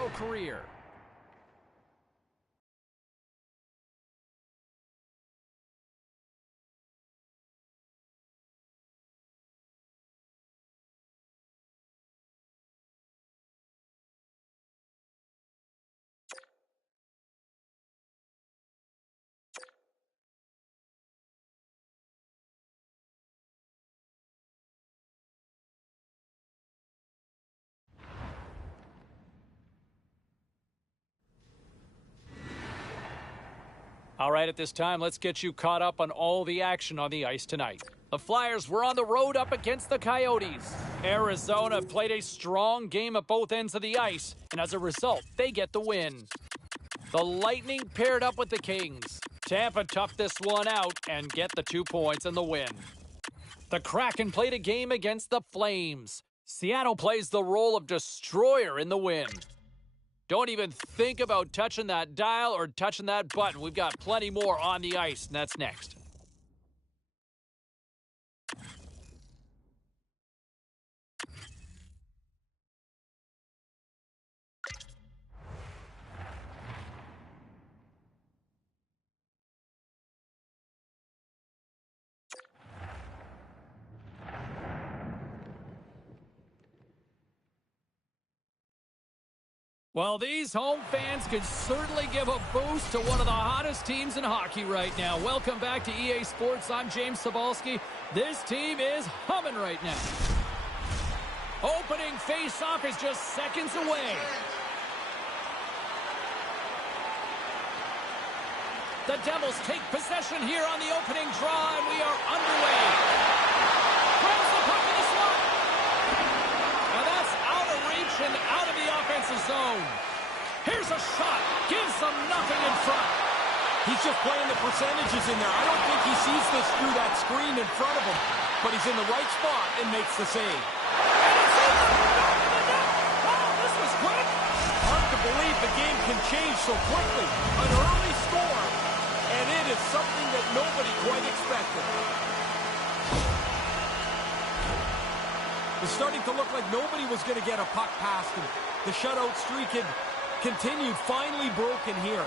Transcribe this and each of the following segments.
pro career. All right, at this time, let's get you caught up on all the action on the ice tonight. The Flyers were on the road up against the Coyotes. Arizona played a strong game at both ends of the ice, and as a result, they get the win. The Lightning paired up with the Kings. Tampa toughed this one out and get the 2 points and the win. The Kraken played a game against the Flames. Seattle plays the role of destroyer in the win. Don't even think about touching that dial or touching that button. We've got plenty more on the ice, and that's next. Well, these home fans could certainly give a boost to one of the hottest teams in hockey right now. Welcome back to EA Sports. I'm James Cebulski. This team is humming right now. Opening face-off is just seconds away. The Devils take possession here on the opening draw, and we are underway. Grabs the puck in the slot. Now that's out of reach and out of the offensive zone. Here's a shot. Gives them nothing in front. He's just playing the percentages in there. I don't think he sees this through that screen in front of him. But he's in the right spot and makes the save. And it's in the back of the net. Oh, this was quick. Hard to believe the game can change so quickly. An early score, and it is something that nobody quite expected. It's starting to look like nobody was going to get a puck past him. The shutout streak had continued, finally broken here.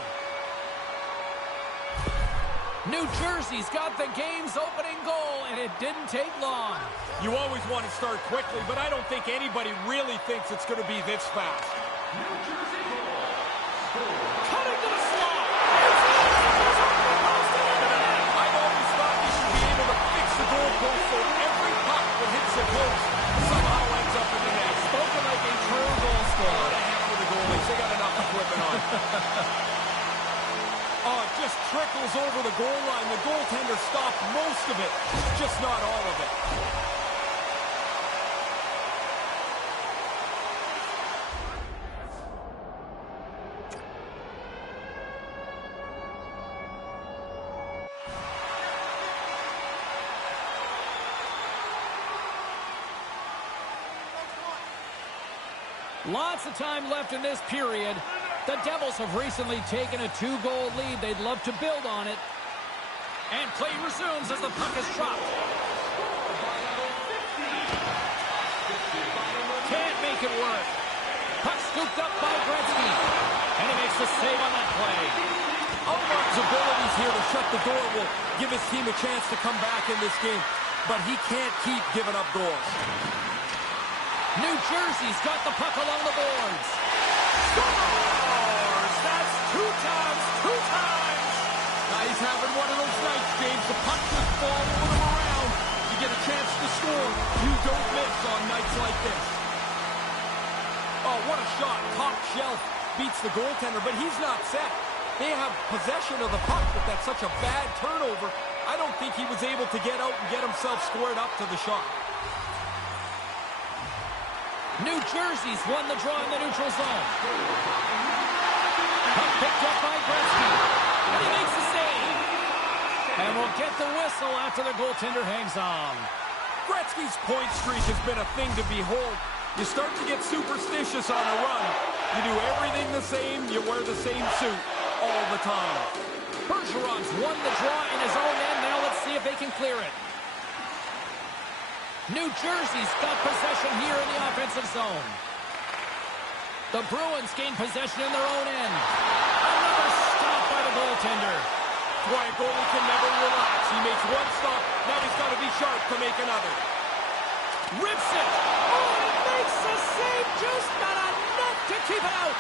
New Jersey's got the game's opening goal, and it didn't take long. You always want to start quickly, but I don't think anybody really thinks it's going to be this fast. Cutting to the slot. I've always thought you should be able to fix the goalpost so every puck that hits the post somehow ends up in the net. Spoken like a true goal scorer. What a hand for the goalies. They got enough equipment on. Oh, it just trickles over the goal line. The goaltender stopped most of it, just not all of it. Lots of time left in this period. The Devils have recently taken a 2-goal lead. They'd love to build on it. And play resumes as the puck is dropped. Can't make it work. Puck scooped up by Gretzky. And he makes the save on that play. Ullmark's abilities here to shut the door will give his team a chance to come back in this game. But he can't keep giving up goals. New Jersey's got the puck along the boards. Scores! That's two times! Now he's having one of those nights, James. The puck just following him around. You get a chance to score. You don't miss on nights like this. Oh, what a shot. Top shelf beats the goaltender, but he's not set. They have possession of the puck, but that's such a bad turnover. I don't think he was able to get out and get himself squared up to the shot. New Jersey's won the draw in the neutral zone. Puck picked up by Gretzky. And he makes the save. And we'll get the whistle after the goaltender hangs on. Gretzky's point streak has been a thing to behold. You start to get superstitious on a run. You do everything the same. You wear the same suit all the time. Bergeron's won the draw in his own end. Now let's see if they can clear it. New Jersey's got possession here in the offensive zone. The Bruins gain possession in their own end. Another stop by the goaltender. That's why a goalie can never relax. He makes one stop, now he's got to be sharp to make another. Rips it. Oh, it makes the save, just not enough to keep it out.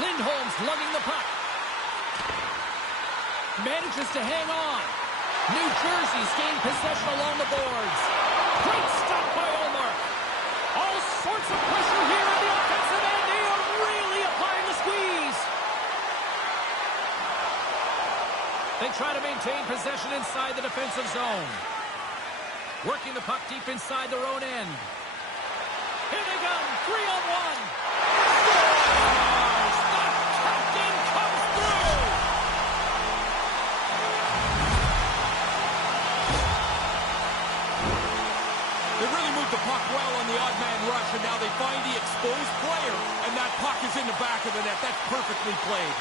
Lindholm's lugging the puck. Manages to hang on. New Jersey's gained possession along the boards. Great stop by Omar. All sorts of pressure here in the offensive end. They are really applying the squeeze. They try to maintain possession inside the defensive zone. Working the puck deep inside their own end. Here they come, 3-on-1. Scores! The captain comes through! They really moved the puck well on the odd man rush, and now they find the exposed player, and that puck is in the back of the net. That's perfectly played.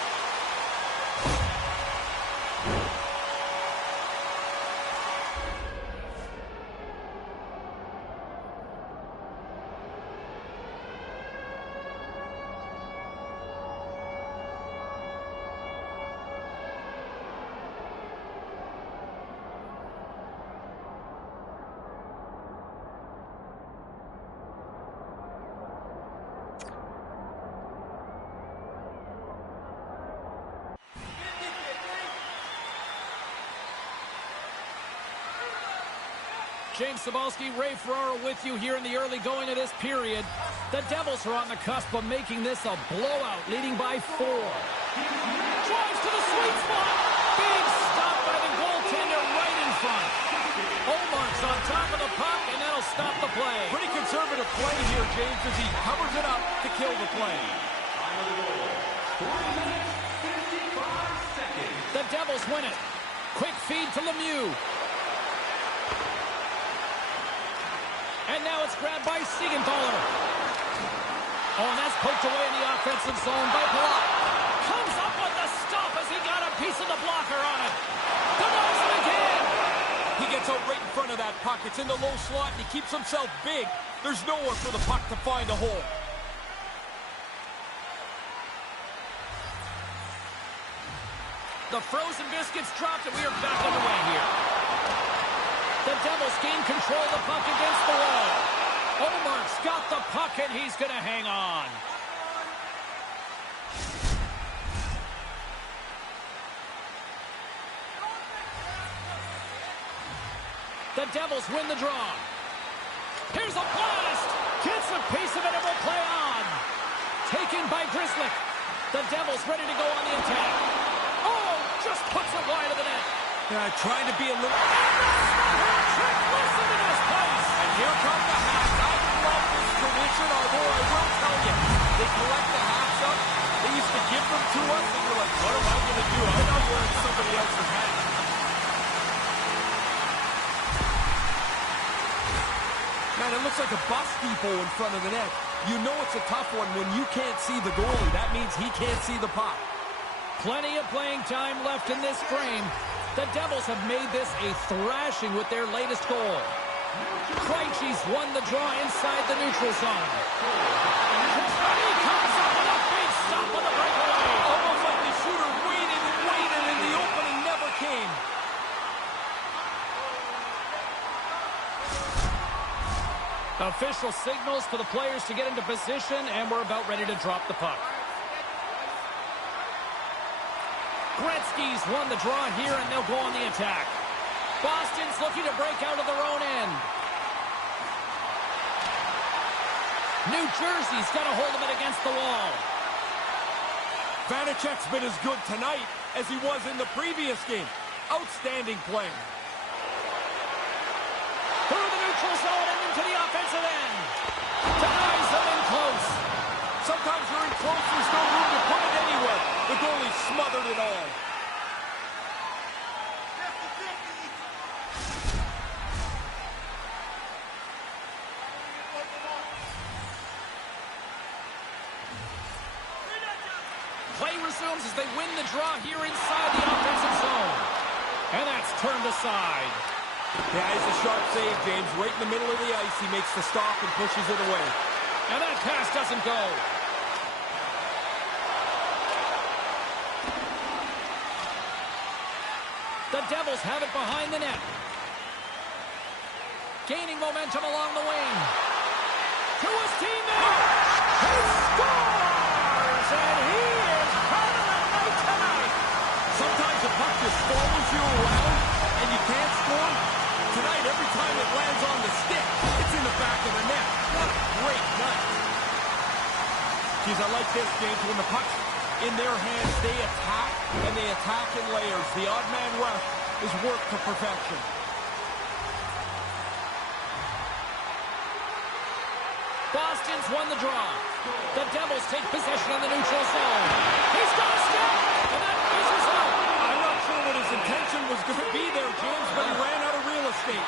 James Cybulski, Ray Ferraro with you here in the early going of this period. The Devils are on the cusp of making this a blowout, leading by 4. Drives to the sweet spot. Big stop by the goaltender right in front. Omar's on top of the puck, and that'll stop the play. Pretty conservative play here, James, as he covers it up to kill the play. 4 minutes, 55 seconds. The Devils win it. Quick feed to Lemieux. And now it's grabbed by Siegenthaler. Oh, and that's poked away in the offensive zone by Palat. Comes up with the stop as he got a piece of the blocker on it. Denies it again. He gets out right in front of that puck. It's in the low slot, and he keeps himself big. There's nowhere for the puck to find a hole. The frozen biscuits dropped, and we are back underway here. The Devils gain control of the puck against the wall. Omar's got the puck, and he's going to hang on. The Devils win the draw. Here's a blast. Gets a piece of it and will play on. Taken by Grzelcyk. The Devils ready to go on the attack. Oh, just puts it wide of the net. Trying to be a little... Listen to this place. And here come the hats. I love this tradition, although I will tell you, they collect the hats up. They used to give them to us, and you're like, what am I going to do? I'm not wearing somebody else's hat. Man, it looks like a bus depot in front of the net. You know it's a tough one when you can't see the goalie. That means he can't see the puck. Plenty of playing time left in this frame. The Devils have made this a thrashing with their latest goal. Krejci's won the draw inside the neutral zone. He comes up with a big stop on the breakaway. Almost like the shooter waited and waited, and the opening never came. Official signals for the players to get into position, and we're about ready to drop the puck. Gretzky's won the draw here, and they'll go on the attack. Boston's looking to break out of their own end. New Jersey's got a hold of it against the wall. Vanecek's been as good tonight as he was in the previous game. Outstanding play. Through the neutral zone and into the offensive end. Denies them in close. Sometimes you're in close, there's no room to put it anywhere. The goalie smothered it all. Play resumes as they win the draw here inside the offensive zone. And that's turned aside. Yeah, it's a sharp save, James. Right in the middle of the ice, he makes the stop and pushes it away. And that pass doesn't go. The Devils have it behind the net. Gaining momentum along the wing. To his teammate. He scores! And he is having a night tonight. Sometimes the puck just follows you around and you can't score. Tonight, every time it lands on the stick, it's in the back of the net. What a great night. Geez, I like this, James. When the puck's in their hands, they attack, and they attack in layers. The odd man rush is worked to perfection. Boston's won the draw. The Devils take possession in the neutral zone. He's got a stick, and that misses out. I'm not sure what his intention was going to be there, James, but he ran out of real estate.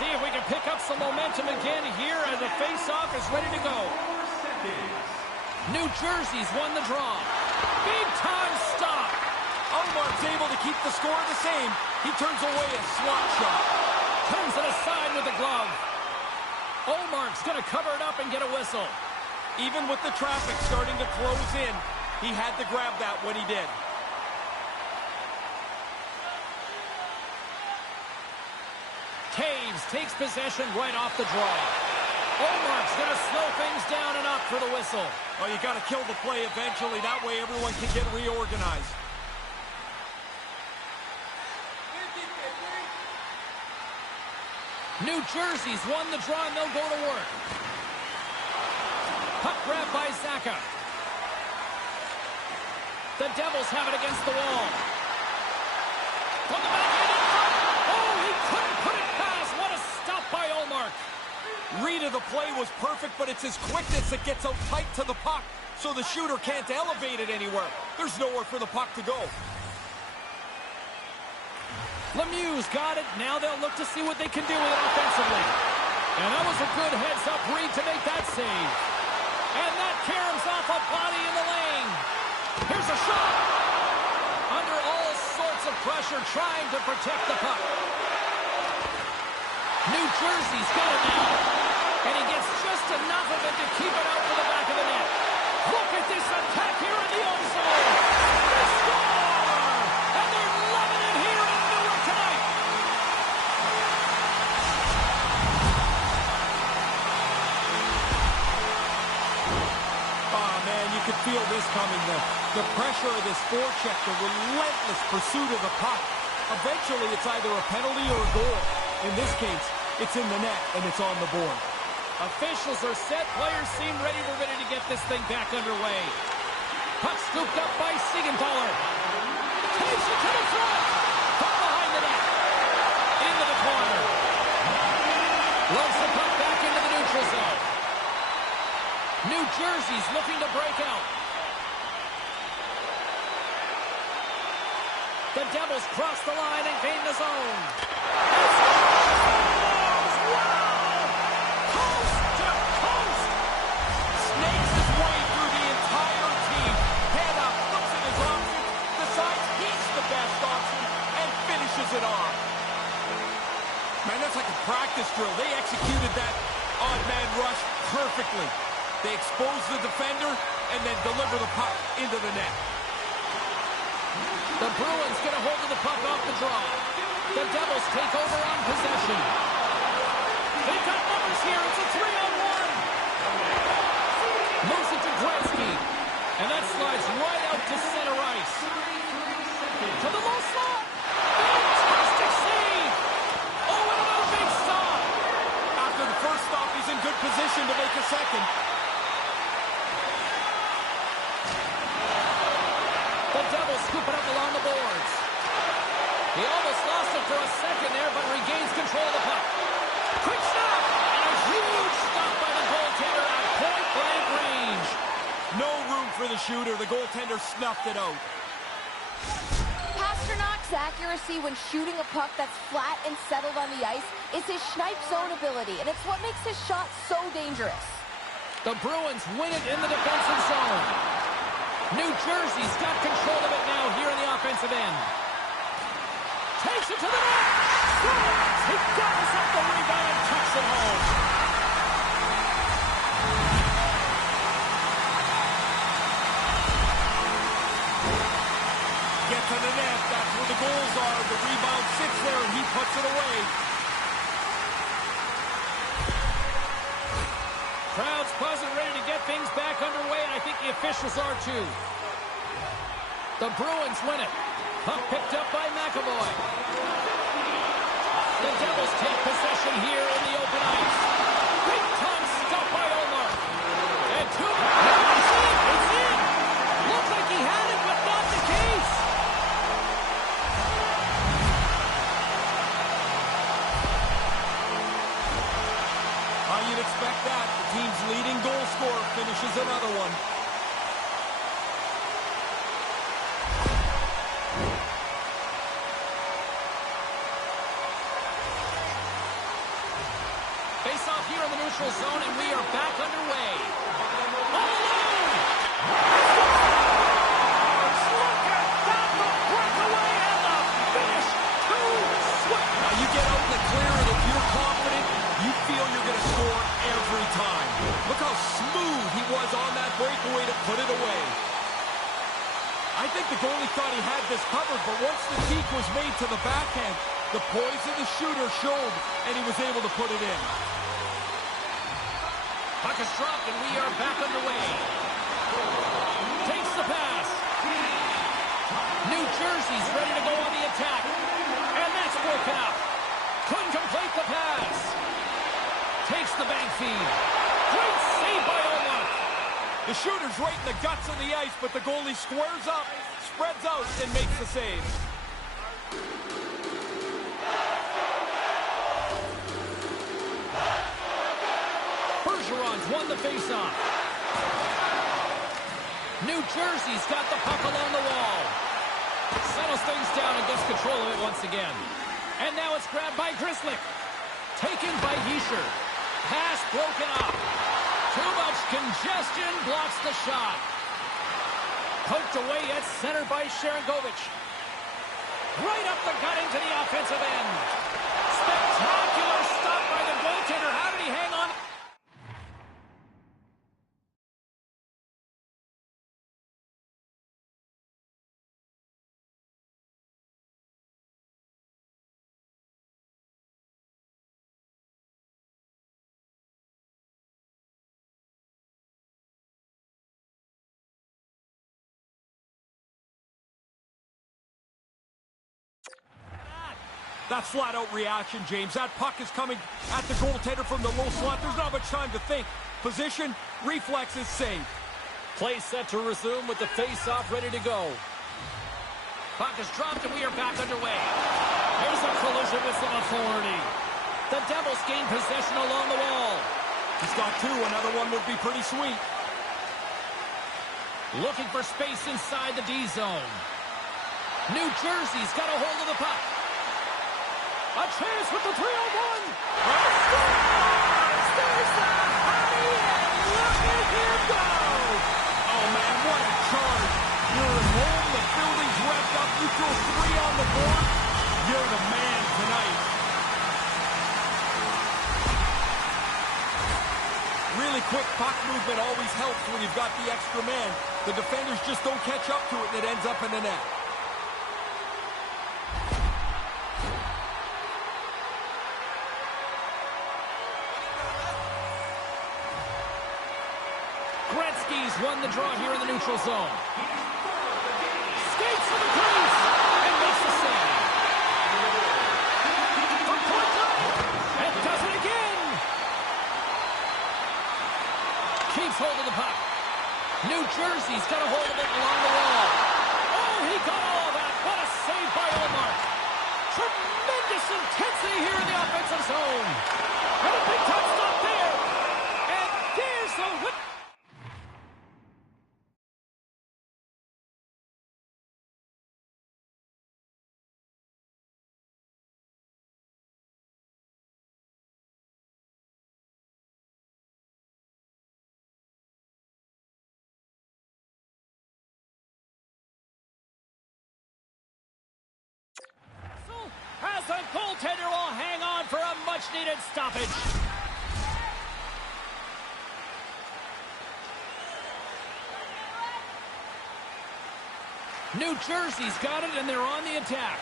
See if we can pick up some momentum again here as the face-off is ready to go. New Jersey's won the draw. Big-time stop. Ullmark's able to keep the score the same. He turns away a slot shot. Turns it aside with the glove. Ullmark's going to cover it up and get a whistle. Even with the traffic starting to close in, he had to grab that when he did. Taves takes possession right off the draw. Ullmark's going to slow things down and up for the whistle. Oh, you got to kill the play eventually. That way everyone can get reorganized. New Jersey's won the draw and they'll go to work. Puck grab by Zacha. The Devils have it against the wall. From the back end in front. Oh, he couldn't put it past. What a stop by Ullmark. Read of the play was perfect, but it's his quickness that gets out tight to the puck, so the shooter can't elevate it anywhere. There's nowhere for the puck to go. Lemieux's got it. Now they'll look to see what they can do with it offensively. And that was a good heads-up read to make that save. And that caroms off a body in the lane. Here's a shot. Under all sorts of pressure, trying to protect the puck. New Jersey's got it now. And he gets just enough of it to keep it out to the back of the net. Look at this attack here in the own zone. They score! And they're loving it here in Newark tonight. Oh, man, you could feel this coming. The pressure of this forecheck, the relentless pursuit of the puck. Eventually, it's either a penalty or a goal. In this case, it's in the net, and it's on the board. Officials are set. Players seem ready. We're ready to get this thing back underway. Puck scooped up by Siegenthaler. Takes it to the front. From behind the net. Into the corner. Loves the puck back into the neutral zone. New Jersey's looking to break out. The Devils cross the line and gain the zone. It on. Man, that's like a practice drill. They executed that odd man rush perfectly. They expose the defender and then deliver the puck into the net. The Bruins get a hold of the puck off the draw. The Devils take over on possession. They've got numbers here. It's a 3-on-1. Moves it to Gretzky. And that slides right out to center ice. To the low slot. Fantastic save! Oh, what about a big stop! After the first stop, he's in good position to make a second. The Devils scoop it up along the boards. He almost lost it for a second there, but regains control of the puck. Quick stop! And a huge stop by the goaltender at point-blank range. No room for the shooter. The goaltender snuffed it out. Pasternak's accuracy when shooting a puck that's flat and settled on the ice is his snipe zone ability, and it's what makes his shot so dangerous. The Bruins win it in the defensive zone. New Jersey's got control of it now here in the offensive end. Takes it to the net. Scores! He doubles up the rebound and tucks it home. to the net. That's where the goals are. The rebound sits there, and he puts it away. Crowd's buzzing, ready to get things back underway, and I think the officials are too. The Bruins win it. Puck picked up by McAvoy. The Devils take possession here in the open ice. Big time stop by Omar. And two. It's in! It's in! Looked like he had it, but not the case. You'd expect that. The team's leading goal scorer finishes another one. Face off here in the neutral zone, and we are back underway. All alone! Look at that! The breakaway and the finish! Too swift! Now you get out in the clear, and if you're confident, you feel you're going to score every time. Look how smooth he was on that breakaway to put it away. I think the goalie thought he had this covered, but once the deke was made to the backhand, the poise of the shooter showed, and he was able to put it in. Puck is dropped, and we are back underway. Takes the pass. New Jersey's ready to go on the attack. And that's broken up. Couldn't complete the pass. Takes the bank feed. Great save by Omar. The shooter's right in the guts of the ice, but the goalie squares up, spreads out, and makes the save. Bergeron's won the faceoff. New Jersey's got the puck along the wall. Settles things down and gets control of it once again. And now it's grabbed by Grzelcyk. Taken by Hischier. Pass broken up. Too much congestion blocks the shot. Poked away at center by Sharangovich. Right up the gut into the offensive end. Spectacular stop by the goaltender. How did he hang on? That's flat-out reaction, James. That puck is coming at the goaltender from the low slot. There's not much time to think. Position, reflexes, save. Play set to resume with the face-off ready to go. Puck is dropped, and we are back underway. Here's a collision with some authority. The Devils gain possession along the wall. He's got two. Another one would be pretty sweet. Looking for space inside the D zone. New Jersey's got a hold of the puck. A chance with the 3-on-1. There's the high, and look at him go. Oh, man, what a charge. You're at home, the building's revved up, you throw three on the board. You're the man tonight. Really quick puck movement always helps when you've got the extra man. The defenders just don't catch up to it, and it ends up in the net. Gretzky's won the draw here in the neutral zone. Skates to the crease and makes the save. From point blank, and does it again. Keeps hold of the puck. New Jersey's got a hold of it along the wall. Oh, he got all of that. What a save by Omar. Tremendous intensity here in the offensive zone. And a big time stop there. And there's the whip. As the goaltender will hang on for a much-needed stoppage. New Jersey's got it, and they're on the attack.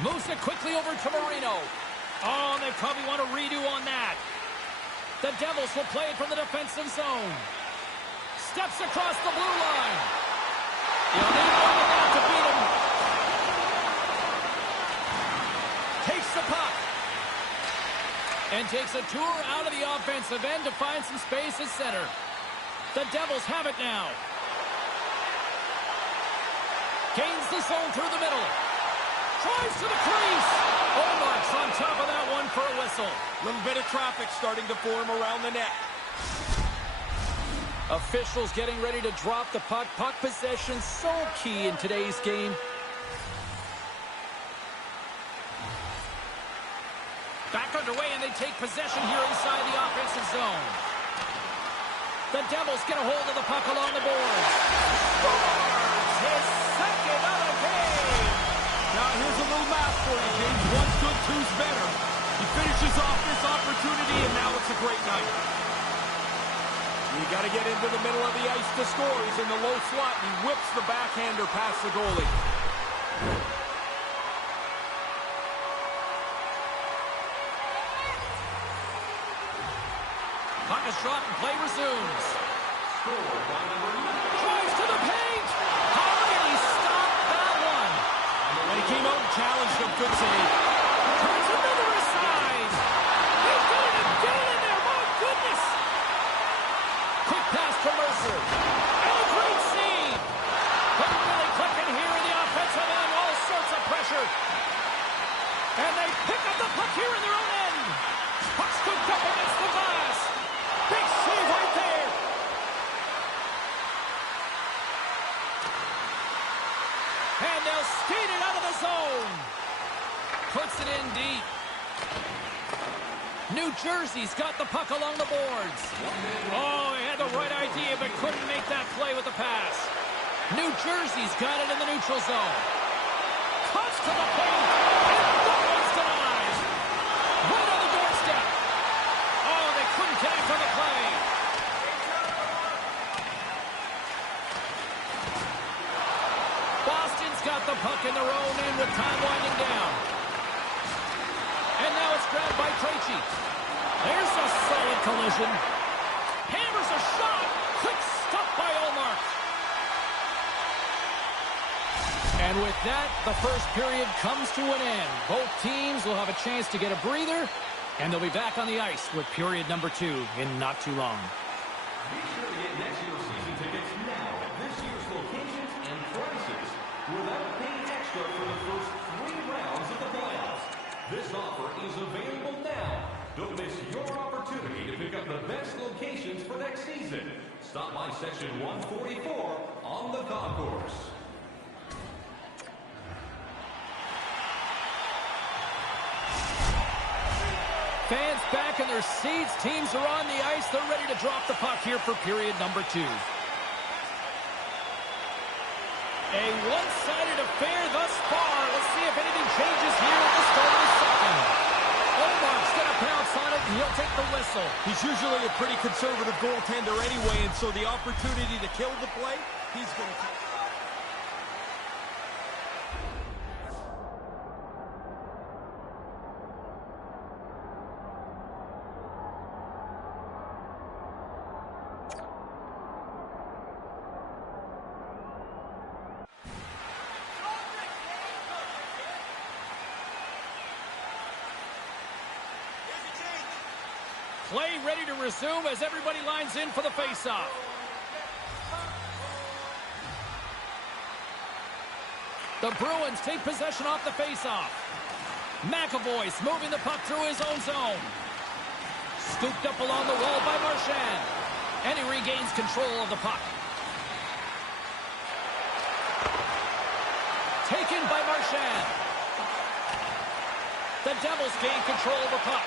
Moves it quickly over to Marino. Oh, they probably want to redo on that. The Devils will play it from the defensive zone. Steps across the blue line. He'll need more than that to beat him. Takes the puck. And takes a tour out of the offensive end to find some space at center. The Devils have it now. Gains the zone through the middle. Drives to the crease. Olmark's on top of that one for a whistle. Little bit of traffic starting to form around the net. Officials getting ready to drop the puck. Puck possession so key in today's game. Back underway, and they take possession here inside the offensive zone. The Devils get a hold of the puck along the boards. Scores his second of the game. Now here's a little math for you, James. One's good, two's better. He finishes off this opportunity, and now it's a great night. You got to get into the middle of the ice to score. He's in the low slot, and he whips the backhander past the goalie. Puck is dropped and play resumes. Drives to the paint. How did he stop that one? And he came out and challenged him. Good save. Turns another aside. He did it again in there. My goodness. Quick pass to Mercer. And a great save. But really clicking here in the offensive end. All sorts of pressure. And they pick up the puck here in their own end. Puck scooped up against the glass. Big save right there. And they'll skate it out of the zone. Puts it in deep. New Jersey's got the puck along the boards. Oh, he had the right idea, but couldn't make that play with the pass. New Jersey's got it in the neutral zone. Cuts to the paint. And that one's denied. Right on the doorstep. Oh, they couldn't connect on the play. Boston's got the puck in their own end with time winding down. And now it's grabbed by Tracey. There's a solid collision. Hammers a shot. Quick stop by Olmark. And with that, the first period comes to an end. Both teams will have a chance to get a breather, and they'll be back on the ice with period number 2 in not too long. Be sure to get next year's season tickets now at this year's locations and prices without paying extra for the first 3 rounds of the playoffs. This offer is available now. Don't miss your opportunity to pick up the best locations for next season. Stop by section 144 on the concourse. Fans back in their seats. Teams are on the ice. They're ready to drop the puck here for period number 2. A one-sided affair thus far. Let's see if anything changes here at the start of the second. Olmark's going to pounce on it, and he'll take the whistle. He's usually a pretty conservative goaltender anyway, and so the opportunity to kill the play, he's going to take. Play ready to resume as everybody lines in for the faceoff. The Bruins take possession off the faceoff. McAvoy's moving the puck through his own zone. Scooped up along the wall by Marchand. And he regains control of the puck. Taken by Marchand. The Devils gain control of the puck.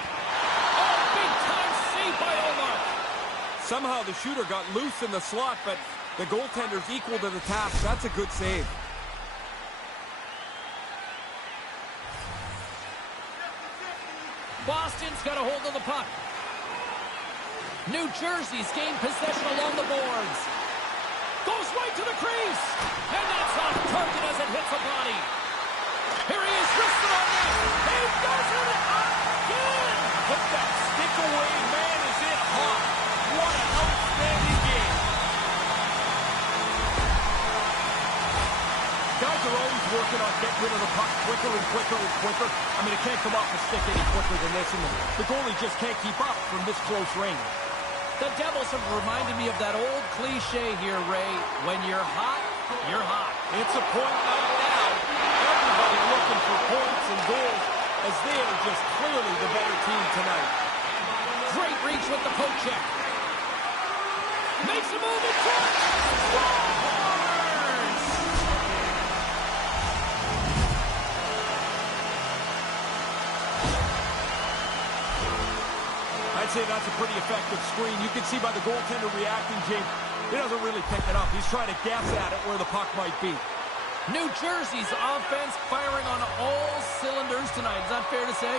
Oh, big-time save by Olmark. Somehow the shooter got loose in the slot, but the goaltender's equal to the task. That's a good save. Boston's got a hold of the puck. New Jersey's gained possession along the boards. Goes right to the crease. And that's off hits a body. Here he is, wristed on net. He does it again. Put that stick away, man, is it hot. What an outstanding game. Guys are always working on getting rid of the puck quicker and quicker and quicker. I mean, it can't come off the stick any quicker than this, and the goalie just can't keep up from this close range. The Devils have reminded me of that old cliche here, Ray. When you're hot, you're hot. It's a point night now. Everybody looking for points and goals as they are just clearly the better team tonight. Great reach with the poke check. Makes a move in front. Scores! I'd say that's a pretty effective screen. You can see by the goaltender reacting, James, he doesn't really pick it up. He's trying to guess at it where the puck might be. New Jersey's offense firing on all cylinders tonight. Is that fair to say?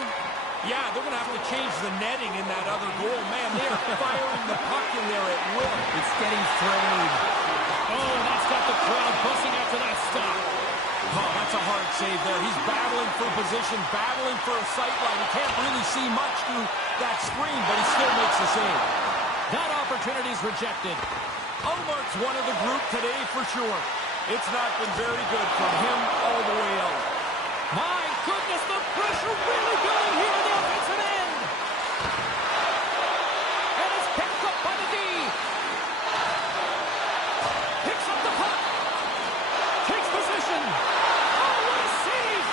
Yeah, they're going to have to change the netting in that other goal. Man, they are firing the puck in there at will. It's getting frayed. Oh, that's got the crowd buzzing after that stop. Oh, that's a hard save there. He's battling for position, battling for a sight line. He can't really see much through that screen, but he still makes the save. That opportunity's rejected. Ullmark's one of the group today for sure. It's not been very good from him all the way out. My goodness, the pressure really building here in the offensive end. And it's picked up by the D. Picks up the puck. Takes position. Oh, what a save.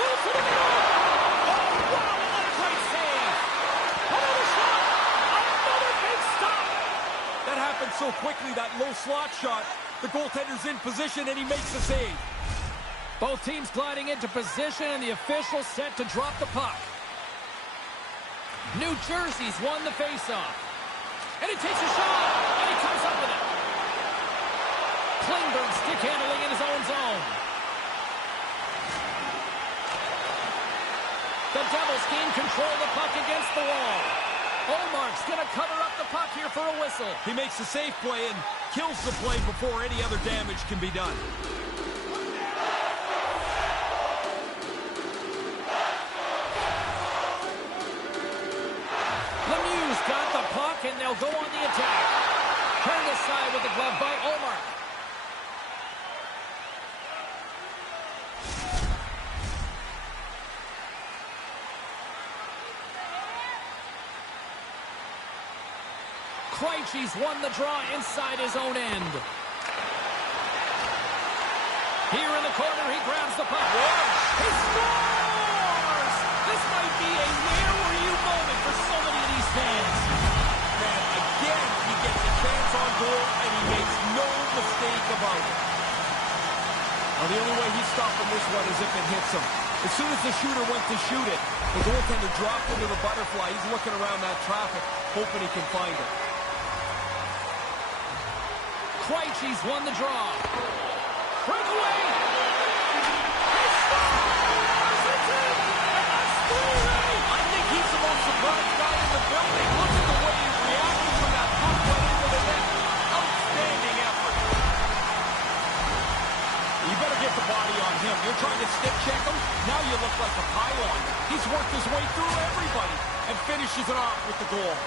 Moves to the middle. Oh, wow, another great save. Another shot. Another big stop. That happened so quickly, that low slot shot. The goaltender's in position, and he makes the save. Both teams gliding into position, and the official set to drop the puck. New Jersey's won the faceoff. And he takes a shot, and he comes up with it. Klingberg stick handling in his own zone. The Devils gain control of the puck against the wall. Ullmark's going to cover up the puck here for a whistle. He makes the safe play and kills the play before any other damage can be done. Lemieux's got the puck, and they'll go on the attack. Turned aside with the glove by Ullmark. Krejci's won the draw inside his own end. Here in the corner, he grabs the puck. He scores! This might be a where were you moment for so many of these fans. Man, again, he gets a chance on goal, and he makes no mistake about it. Well, the only way he's stopping this one is if it hits him. As soon as the shooter went to shoot it, the goaltender dropped into the butterfly. He's looking around that traffic, hoping he can find it. Krejci's won the draw. Breakaway! He scores! It's in! And that's three! I think he's the most surprised guy in the building. Look at the way he reacted when that puck went into the net. Outstanding effort. You better get the body on him. You're trying to stick check him. Now you look like a pylon. He's worked his way through everybody and finishes it off with the goal.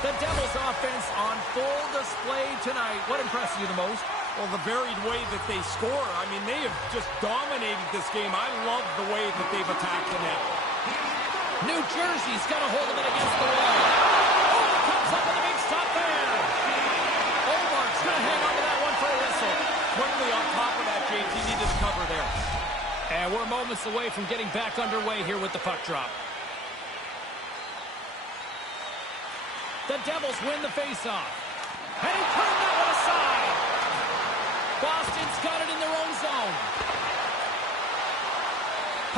The Devils' offense on full display tonight. What impressed you the most? Well, the varied way that they score. I mean, they have just dominated this game. I love the way that they've attacked the net. New Jersey's got a hold of it against the wall. Oh, it comes up with a big stop there. Ullmark's going to hang on to that one for a whistle. Quickly on top of that, James, he needed to cover there. And we're moments away from getting back underway here with the puck drop. The Devils win the faceoff. And he turned that one aside. Boston's got it in their own zone.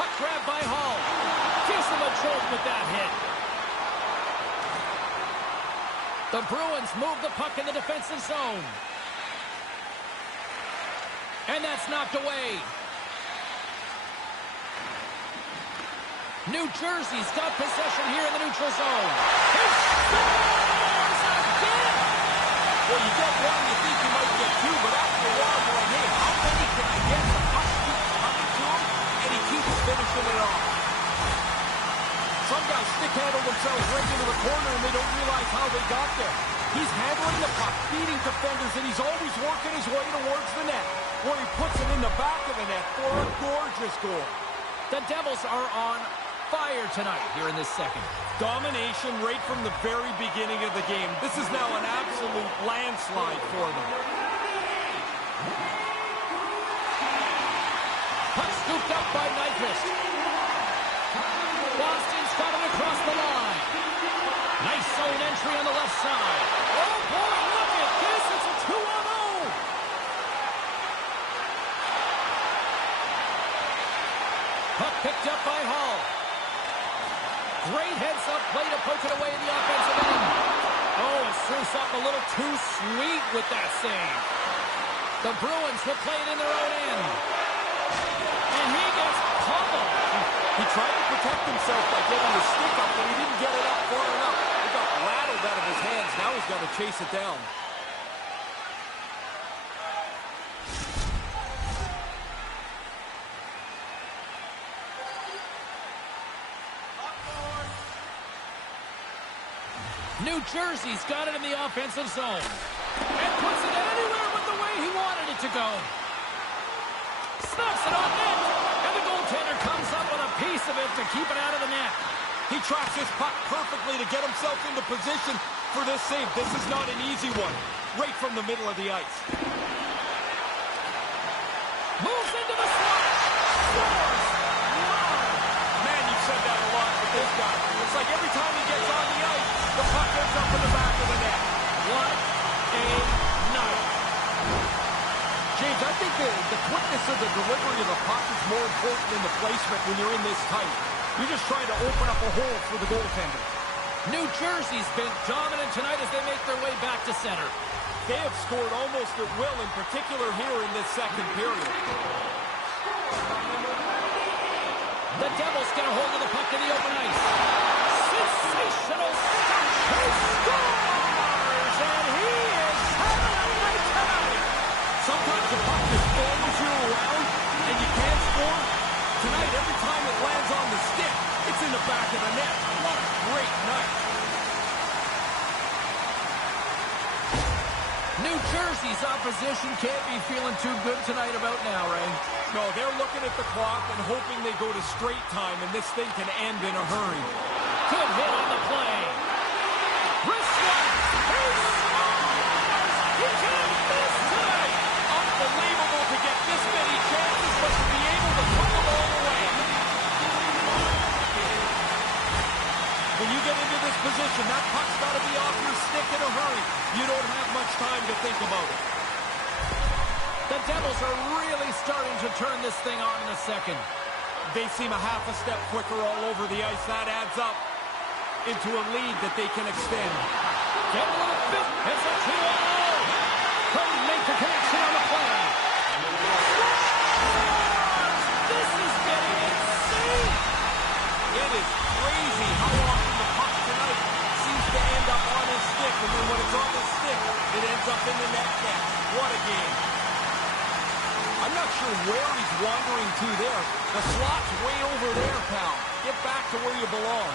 Puck grab by Hall. Gives them a jolt with that hit. The Bruins move the puck in the defensive zone. And that's knocked away. New Jersey's got possession here in the neutral zone. He scores again! Well, you get one, you think you might get two, but after a while, you're like, hey, how many can I get themselves right into the corner and they don't realize how they got there. He's handling the puck, beating defenders, and he's always working his way towards the net, where he puts it in the back of the net for a gorgeous goal. The Devils are on fire tonight here in this second. Domination right from the very beginning of the game. This is now an absolute landslide for them. Puck scooped up by Nyquist. Boston's got it across the line. Nice zone entry on the left side. Oh boy, look at this. It's a 2-on-0. Puck picked up by Hall. Great heads-up play to poke it away in the offensive end. Oh, and Sluice up a little too sweet with that save. The Bruins will play it in their own end. And he gets pummeled. He tried to protect himself by getting his stick up, but he didn't get it up far enough. It got rattled out of his hands. Now he's got to chase it down. New Jersey's got it in the offensive zone. And puts it anywhere but the way he wanted it to go. Snaps it on net. And the goaltender comes up with a piece of it to keep it out of the net. He tracks his puck perfectly to get himself into position for this save. This is not an easy one. Right from the middle of the ice. Moves into the slot. Scores. Wow. Man, you've said that a lot with this guy. It's like every time he gets on the ice, the puck ends up in the back of the net. What a night. James, I think the quickness of the delivery of the puck is more important than the placement when you're in this tight. You're just trying to open up a hole for the goaltender. New Jersey's been dominant tonight as they make their way back to center. They have scored almost at will, in particular here in this second period. The Devils get a hold of the puck in the open ice. Sensational stop. He scores! And he is having a night tonight. Sometimes the puck just follows you around and you can't score. Tonight, every time it lands on the stick, it's in the back of the net. What a great night. New Jersey's opposition can't be feeling too good tonight about now, Ray. No, they're looking at the clock and hoping they go to straight time and this thing can end in a hurry. Good hit on the play. Wrist one. He scores! He can't miss tonight. Unbelievable to get this many chances, but to be able to put them all away. When you get into this position, that puck's got to be off your stick in a hurry. You don't have much time to think about it. The Devils are really starting to turn this thing on in the second. They seem a half a step quicker all over the ice. That adds up into a lead that they can extend. Get a little bit. It's a 2-on-0. Couldn't make the connection on the play. This is getting insane. It is crazy how often the puck tonight seems to end up on his stick, and then when it's on his stick, it ends up in the net catch. What a game. I'm not sure where he's wandering to there. The slot's way over there, pal. Get back to where you belong.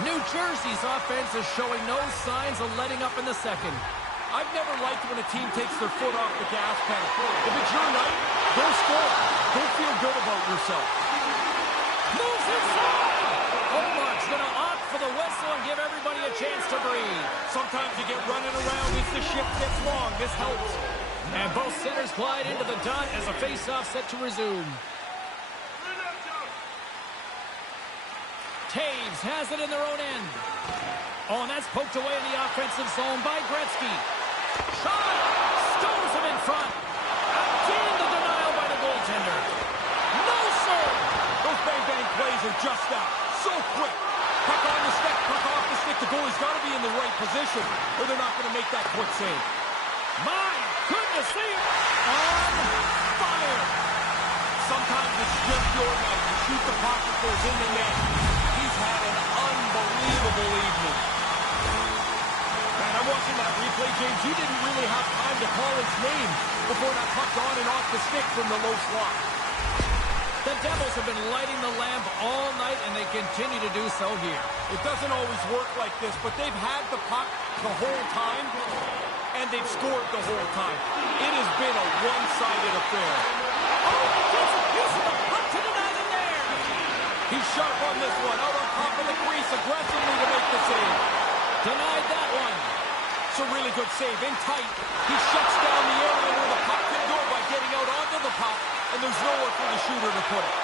New Jersey's offense is showing no signs of letting up in the second. I've never liked when a team takes their foot off the gas pedal. If it's your night, go score. Don't feel good about yourself. Moves inside. Omar's going to opt for the whistle and give everybody a chance to breathe. Sometimes you get running around as the shift gets long. This helps. And both centers glide into the dot as a face-off set to resume. Taves has it in their own end. Oh, and that's poked away in the offensive zone by Gretzky. Shot! Stones him in front. Again the denial by the goaltender. No, sir! Those bang-bang plays are just that. So quick. Puck on the stick, puck off the stick. The goalie's got to be in the right position, or they're not going to make that quick save. My goodness, they are on fire. Sometimes it's just your night. You shoot the puck, it goes in the net. He's had an unbelievable evening. Man, I'm watching that replay, James. You didn't really have time to call his name before that puck's on and off the stick from the low slot. The Devils have been lighting the lamp all night, and they continue to do so here. It doesn't always work like this, but they've had the puck the whole time, and they've scored the whole time. It has been a one-sided affair. Oh, gets a piece of the puck to deny them there. He's sharp on this one, out on top of the crease aggressively to make the save. Denied that one. It's a really good save, in tight. He shuts down the area where the puck can go by getting out onto the puck, and there's nowhere for the shooter to put it.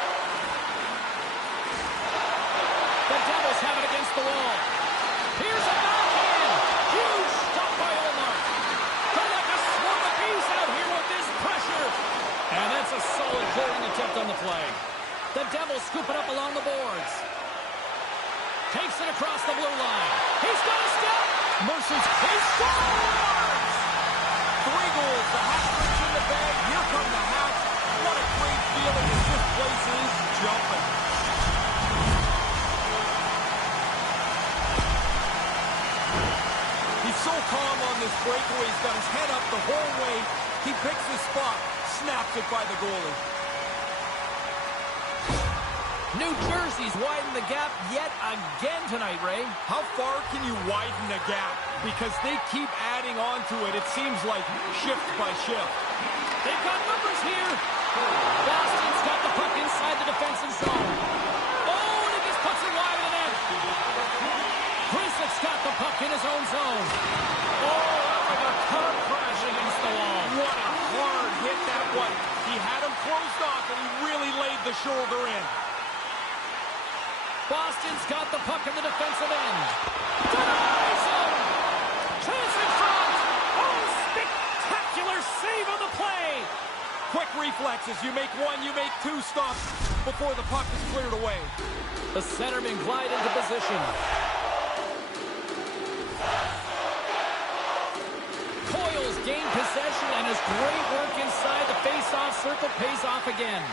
The Devils have it against the wall. Here's a backhand. Huge stop by Omar. They're like a swarm of bees out here with this pressure. And that's a solid clearing attempt on the play. The Devils scoop it up along the boards. Takes it across the blue line. He's got a step. Mercer's. He scores! 3 goals. The hat-trick's in the bag. Here come the Hats. What a great feeling as this place is jumping. He's so calm on this breakaway. He's got his head up the whole way. He picks his spot, snaps it by the goalie. New Jersey's widened the gap yet again tonight, Ray. How far can you widen the gap? Because they keep adding on to it. It seems like shift by shift. They've got numbers here. Boston's got the puck inside the defensive zone. Oh, and he just puts it wide of the net. Chris got the puck in his own zone. Oh, that's like a car crash against the wall. What a hard hit that one. He had him closed off, and he really laid the shoulder in. Boston's got the puck in the defensive end. Denies him! Chance in front! Oh, spectacular save on the play! Quick reflexes. You make one, you make 2 stops before the puck is cleared away. The centerman glide into position. Coyle's gained possession, and his great work inside the face-off circle pays off again.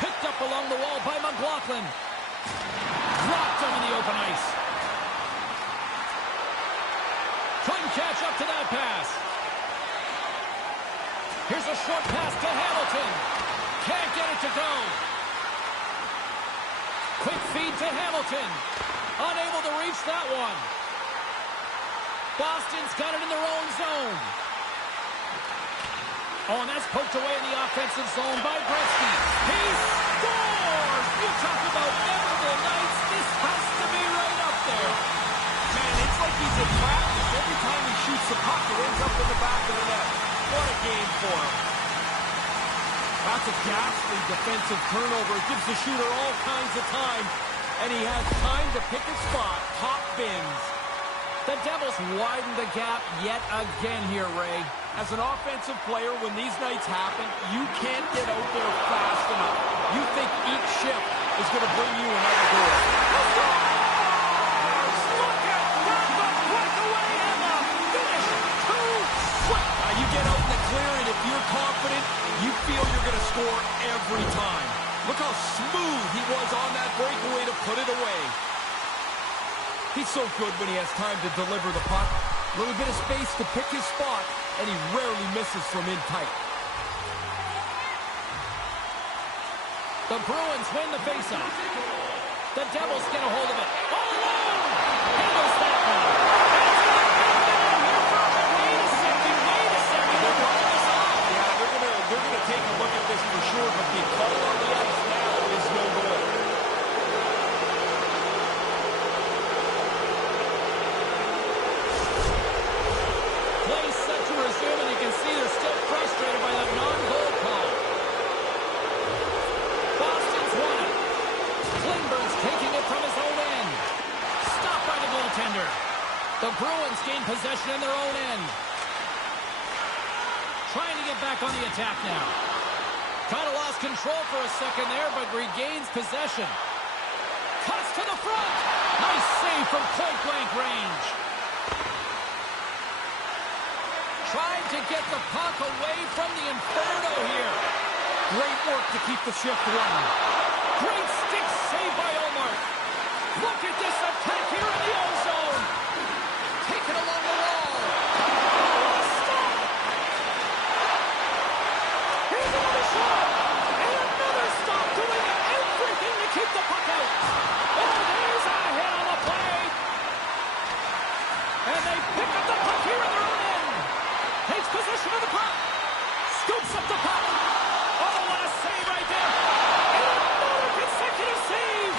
Picked up along the wall by McLaughlin. Dropped him in the open ice. Couldn't catch up to that pass. Here's a short pass to Hamilton. Can't get it to go. Quick feed to Hamilton. Unable to reach that one. Boston's got it in their own zone. Oh, and that's poked away in the offensive zone by Gretzky. He scores! You talk about memorable nights. This has to be right up there. Man, it's like he's in practice. Every time he shoots the puck, it ends up in the back of the net. What a game for him. That's a ghastly defensive turnover. It gives the shooter all kinds of time, and he has time to pick a spot. Top bins. The Devils widen the gap yet again here, Ray. As an offensive player, when these nights happen, you can't get out there fast enough. You think each shift is going to bring you another goal. Look at that, the breakaway and the finish. 2-1. You get out in the clear, and if you're confident, you feel you're going to score every time. Look how smooth he was on that breakaway to put it away. He's so good when he has time to deliver the puck. A little bit of space to pick his spot, and he rarely misses from in tight. The Bruins win the faceoff. The Devils get a hold of it. All alone! Handles that one. And it's not bad here for a wait a second. They're calling this off. Yeah, they're gonna take a look at this for sure, but the call on the ice now is no goal. Play set to resume, and you can see they're still frustrated by that non-goal call. Boston's won it. Klingberg's taking it from his own end. Stopped by the goaltender. The Bruins gain possession in their own end. Trying to get back on the attack now. Kind of lost control for a second there, but regains possession. Cuts to the front. Nice save from point-blank range. Tried to get the puck away from the Inferno here. Great work to keep the shift running. Great stick save by Omar. Look at this attack here in the O-zone. Taken along the wall. Oh, a stop. Here's another shot. And another stop, doing everything to keep the puck out. Oh, there's a hit on the play. And they pick up the puck here in their own end. Takes possession of the puck. Scoops up the puck. Oh, what a save right there. And another consecutive save.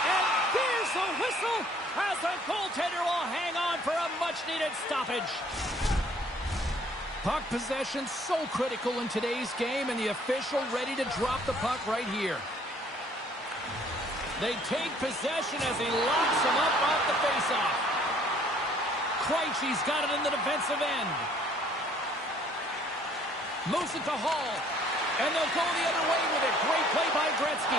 And there's the whistle as the goaltender will hang on for a much-needed stoppage. Puck possession so critical in today's game, and the official ready to drop the puck right here. They take possession as he locks him up off the faceoff. Krejci's got it in the defensive end. Moves it to Hall. And they'll go the other way with it. Great play by Gretzky.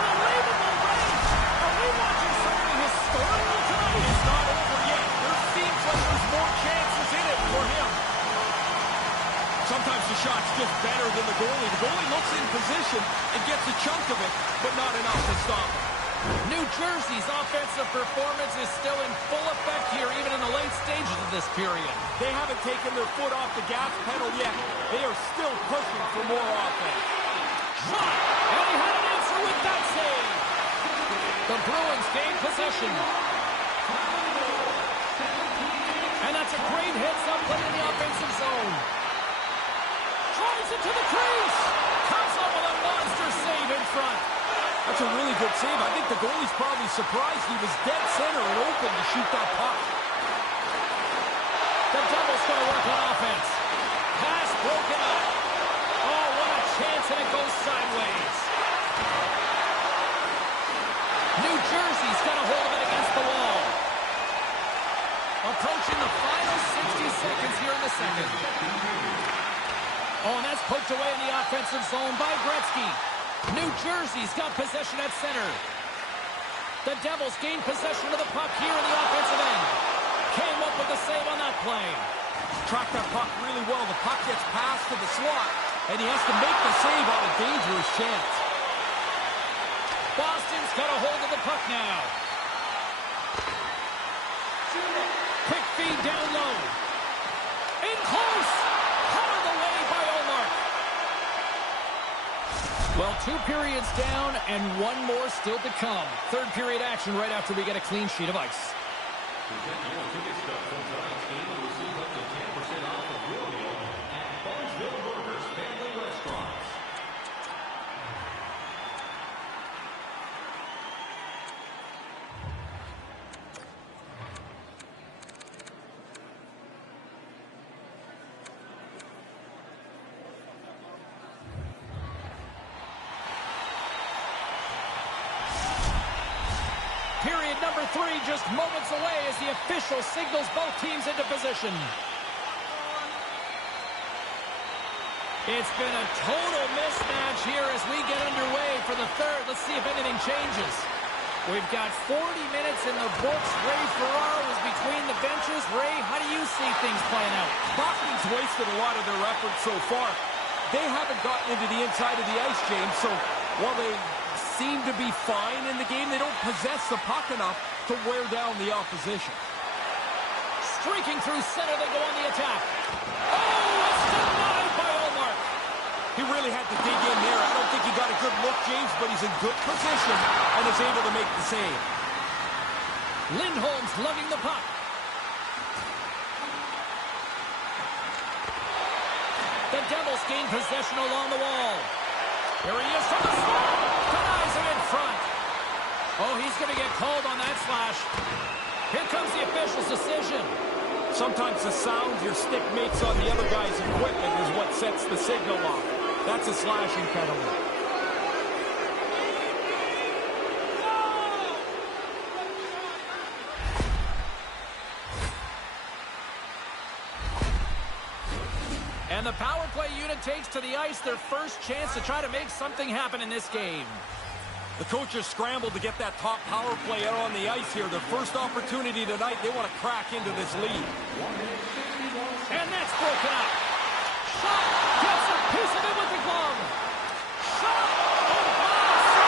Unbelievable range. Are we watching something historical tonight? It's not over yet. There seems like there's more chances in it for him. Sometimes the shot's just better than the goalie. The goalie looks in position and gets a chunk of it, but not enough to stop him. New Jersey's offensive performance is still in full effect here, even in the late stages of this period. They haven't taken their foot off the gas pedal yet. They are still pushing for more offense. Shot! And he had an answer with that save. The Bruins gain possession. And that's a great hit, someplace in the offensive zone. Drives it to the crease. Comes up with a monster save in front. That's a really good save. I think the goalie's probably surprised he was dead center and open to shoot that puck. The Devils going to work on offense. Pass broken up. Oh, what a chance, and it goes sideways. New Jersey's got a hold of it against the wall. Approaching the final 60 seconds here in the second. Oh, and that's poked away in the offensive zone by Gretzky. New Jersey's got possession at center. The Devils gain possession of the puck here in the offensive end. Came up with the save on that play. Track that puck really well. The puck gets passed to the slot, and he has to make the save on a dangerous chance. Boston's got a hold of the puck now. Quick feed down low. In close. Out of the way by Omar. Well, 2 periods down and 1 more still to come. Third period action right after we get a clean sheet of ice. To get more ticket stuff from tonight's game, you'll receive up to 10% off a grill meal at Barnesville Burgers Family Restaurants. Period number 3 just moments away as the official signals both teams into position. It's been a total mismatch here as we get underway for the third. Let's see if anything changes. We've got 40 minutes in the books. Ray Ferraro is between the benches. Ray, how do you see things playing out? Boston's wasted a lot of their effort so far. They haven't gotten into the inside of the ice, James, so while they seem to be fine in the game, they don't possess the puck enough to wear down the opposition. Streaking through center, they go on the attack. Oh, it's denied by Omar. He really had to dig in there. I don't think he got a good look, James, but he's in good position and is able to make the save. Lindholm's lugging the puck. The Devils gain possession along the wall. Here he is from the slot. Denies him in front. Oh, he's going to get called on that slash. Here comes the official's decision. Sometimes the sound your stick makes on the other guy's equipment is what sets the signal off. That's a slashing penalty. And the power play unit takes to the ice their first chance to try to make something happen in this game. The coaches scrambled to get that top power play out on the ice here. Their first opportunity tonight, they want to crack into this lead. And that's broken up. Shot, gets a piece of it with the glove. Shot, oh,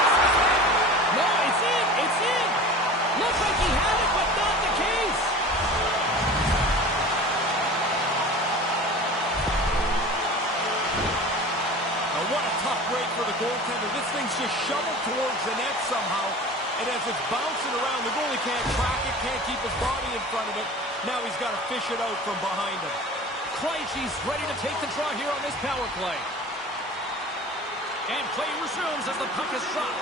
What a tough break for the goaltender. This thing's just shoveled towards the net somehow. And as it's bouncing around, the goalie can't track it, can't keep his body in front of it. Now he's got to fish it out from behind him. Krejci's ready to take the draw here on this power play. And play resumes as the puck is dropped.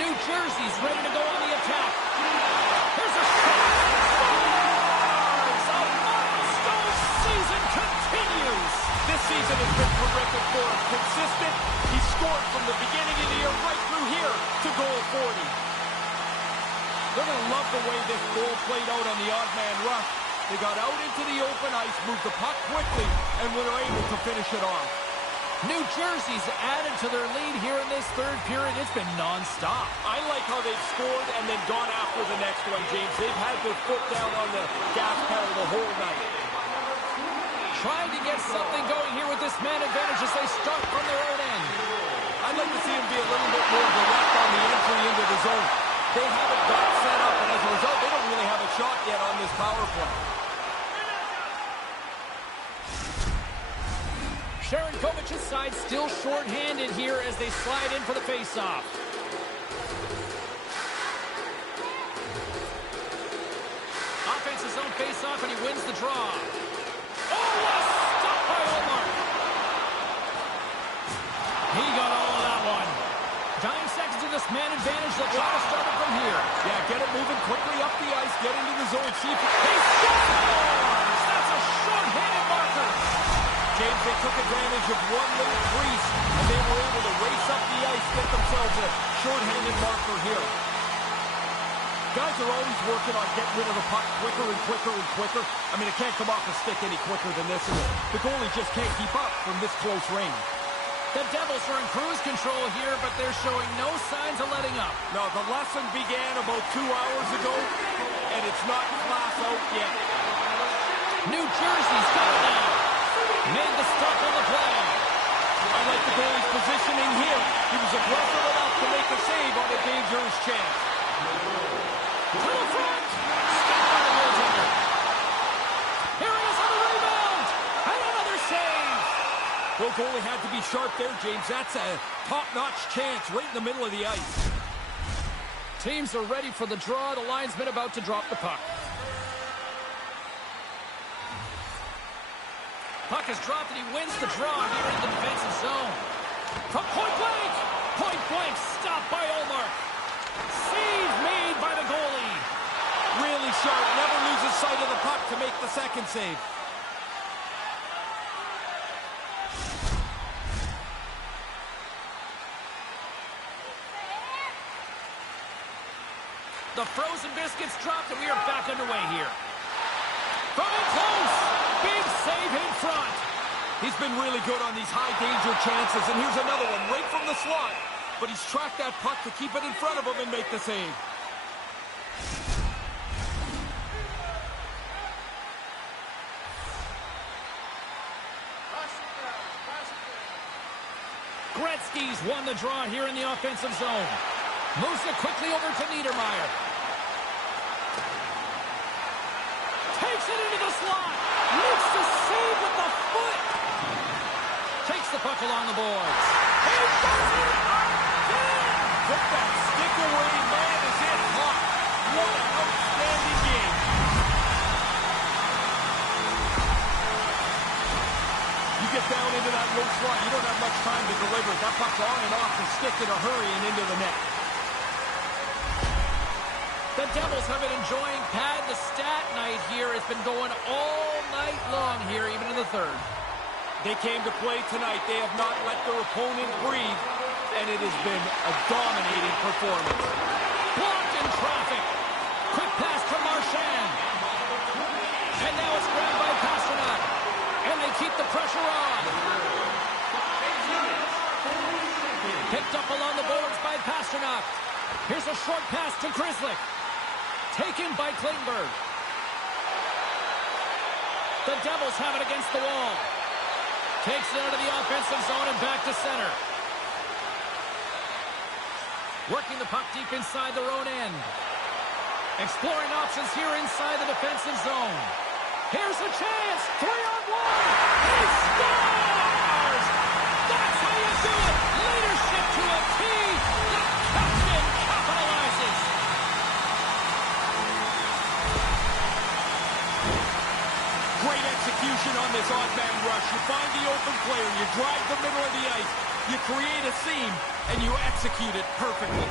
New Jersey's ready to go on the attack. Here's a shot. Scores! A milestone season continues. This season has been terrific for him. Consistent. He scored from the beginning of the year right through here to goal 40. They're going to love the way this goal played out on the odd man rush. They got out into the open ice, moved the puck quickly, and were able to finish it off. New Jersey's added to their lead here in this third period. It's been nonstop. I like how they've scored and then gone after the next one, James. They've had their foot down on the gas pedal the whole night. Trying to get something going here with this man advantage as they start from their own end. I'd like to see him be a little bit more direct on the entry into the zone. They haven't got set up, and as a result, they don't really have a shot yet on this power play. Sharon Kovic's side still short-handed here as they slide in for the face-off. Offensive zone face-off, and he wins the draw. Oh, what a stop by Omar. He got all of that one. 9 seconds to this man advantage. They'll try to start it from here. Yeah, get it moving quickly up the ice, get into the zone, see if he scores! That's a short-handed marker. James, they took advantage of one little crease, and they were able to race up the ice, get themselves a short-handed marker here. Guys are always working on getting rid of the puck quicker and quicker and quicker. I mean, it can't come off the stick any quicker than this, and the goalie just can't keep up from this close range. The Devils are in cruise control here, but they're showing no signs of letting up. No, the lesson began about 2 hours ago, and it's not class out yet. New Jersey's got it now. Made the stop on the play. I like the goalie's positioning here. He was aggressive enough to make a save on a dangerous chance. To the front. Stop by the goaltender. Here he is on the rebound. And another save. Well, goalie had to be sharp there, James. That's a top-notch chance right in the middle of the ice. Teams are ready for the draw. The linesman about to drop the puck. Puck is dropped, and he wins the draw here in the defensive zone. From point blank! Point blank, stopped by Omar. Save made by the goalie. Really sharp, never loses sight of the puck to make the second save. The frozen biscuits dropped, and we are back underway here. From in close! Big save in front. He's been really good on these high-danger chances, and here's another one right from the slot. But he's tracked that puck to keep it in front of him and make the save. Gretzky's won the draw here in the offensive zone. Moves it quickly over to Niedermeyer. Takes it into the slot. Makes the save with the foot. Takes the puck along the boards. He does it again. Put that stick away, man, is it hot. What an outstanding game. You get down into that low slot, you don't have much time to deliver. That puck's on and off the stick in a hurry and into the net. The Devils have been enjoying pad the stat night here. It's been going all night long here, even in the third. They came to play tonight. They have not let their opponent breathe, and it has been a dominating performance. Blocked in traffic. Quick pass to Marchand. And now it's grabbed by Pasternak. And they keep the pressure on. Picked up along the boards by Pasternak. Here's a short pass to Grzelcyk. Taken by Klingberg. The Devils have it against the wall. Takes it out of the offensive zone and back to center. Working the puck deep inside their own end. Exploring options here inside the defensive zone. Here's a chance. 3-on-1. He scores! That on the ice. You create a seam, and you execute it perfectly.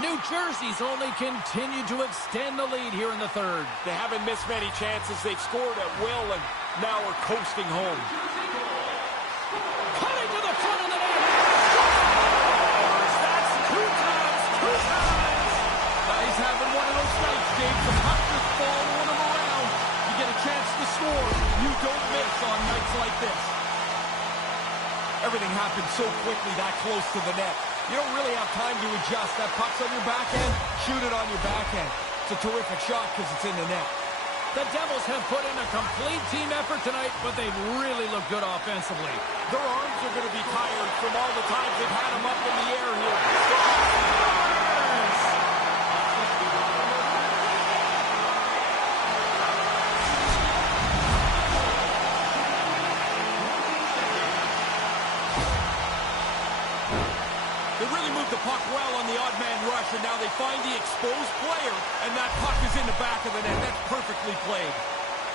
New Jersey's only continued to extend the lead here in the third. They haven't missed many chances. They've scored at will, and now we're coasting home. Cutting to the front of the net. Scores! That's two times! He's having one of those nights, James. The puck just following him around. You get a chance to score. You don't miss on nights like this. Everything happens so quickly that close to the net. You don't really have time to adjust. That puck's on your backhand, shoot it on your backhand. It's a terrific shot because it's in the net. The Devils have put in a complete team effort tonight, but they've really looked good offensively. Their arms are going to be tired from all the times they've had them up in the air here. They really moved the puck well on the odd man rush, and now they find the exposed player, and that puck is in the back of the net. That's perfectly played.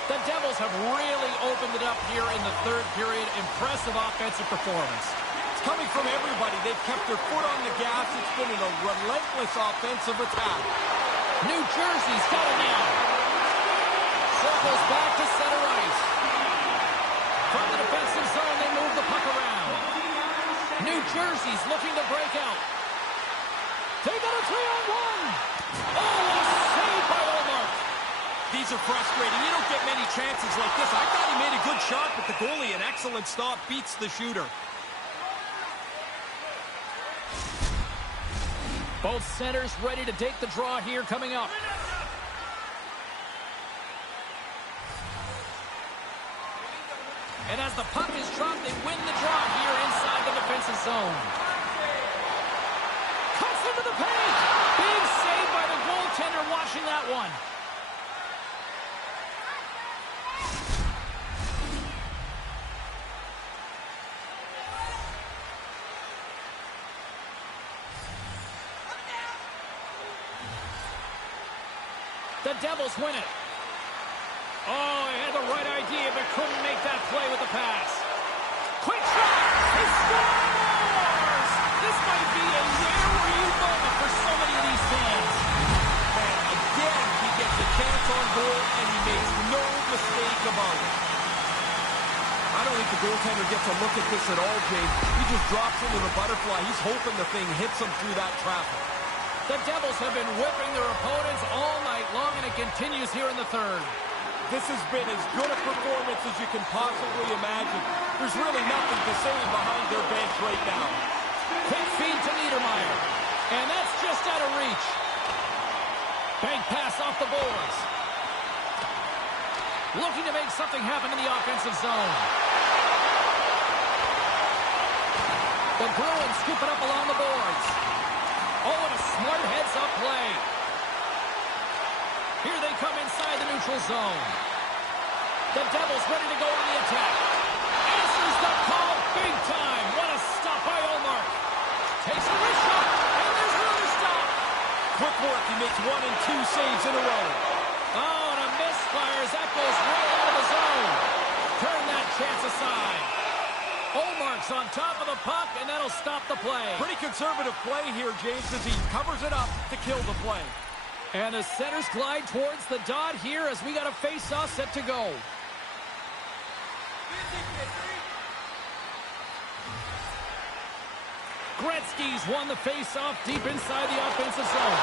The Devils have really opened it up here in the third period. Impressive offensive performance. It's coming from everybody. They've kept their foot on the gas. It's been a relentless offensive attack. New Jersey's got it now. Circles back to center ice. From the defensive zone, they move the puck around. New Jersey's looking to break out. They got a 3-on-1. Oh, a save by Olmark. These are frustrating. You don't get many chances like this. I thought he made a good shot, but the goalie, an excellent stop, beats the shooter. Both centers ready to take the draw here coming up. And as the puck is dropped, they win the draw here inside the defensive zone. Cuts into the paint. Big save by the goaltender watching that one. The Devils win it. Oh, he had the right idea, but couldn't make that play with the pass. Quick shot! He scores! This might be a where were you moment for so many of these fans. And again, he gets a chance on goal, and he makes no mistake about it. I don't think the goaltender gets a look at this at all, James. He just drops into the butterfly. He's hoping the thing hits him through that traffic. The Devils have been whipping their opponents all night long, and it continues here in the third. This has been as good a performance as you can possibly imagine. There's really nothing to say behind their bench right now. Quick feed to Niedermeyer. And that's just out of reach. Bank pass off the boards. Looking to make something happen in the offensive zone. The Bruins scoop it up along the boards. Oh, and a smart heads-up play. Here they come inside the neutral zone. The Devils ready to go on the attack. Answers the call big time. What a stop by Olmark. Takes a wrist shot, and there's another stop. Quick work. He makes 1 and 2 saves in a row. Oh, and a misfire as that goes right out of the zone. Turn that chance aside. Olmark's on top of the puck, and that'll stop the play. Pretty conservative play here, James, as he covers it up to kill the play. And the centers glide towards the dot here as we got a face-off set to go. Gretzky's won the face-off deep inside the offensive zone.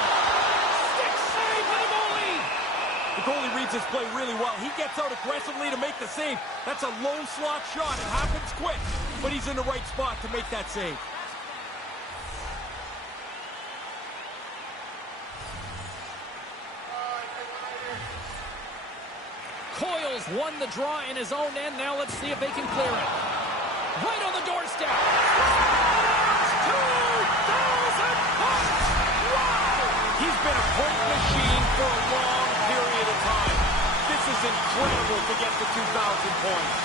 Stick save by the goalie! The goalie reads his play really well. He gets out aggressively to make the save. That's a low slot shot. It happens quick, but he's in the right spot to make that save. Coyle's won the draw in his own end. Now let's see if they can clear it. Right on the doorstep. 2,000 points! Wow! He's been a point machine for a long period of time. This is incredible to get to 2,000 points.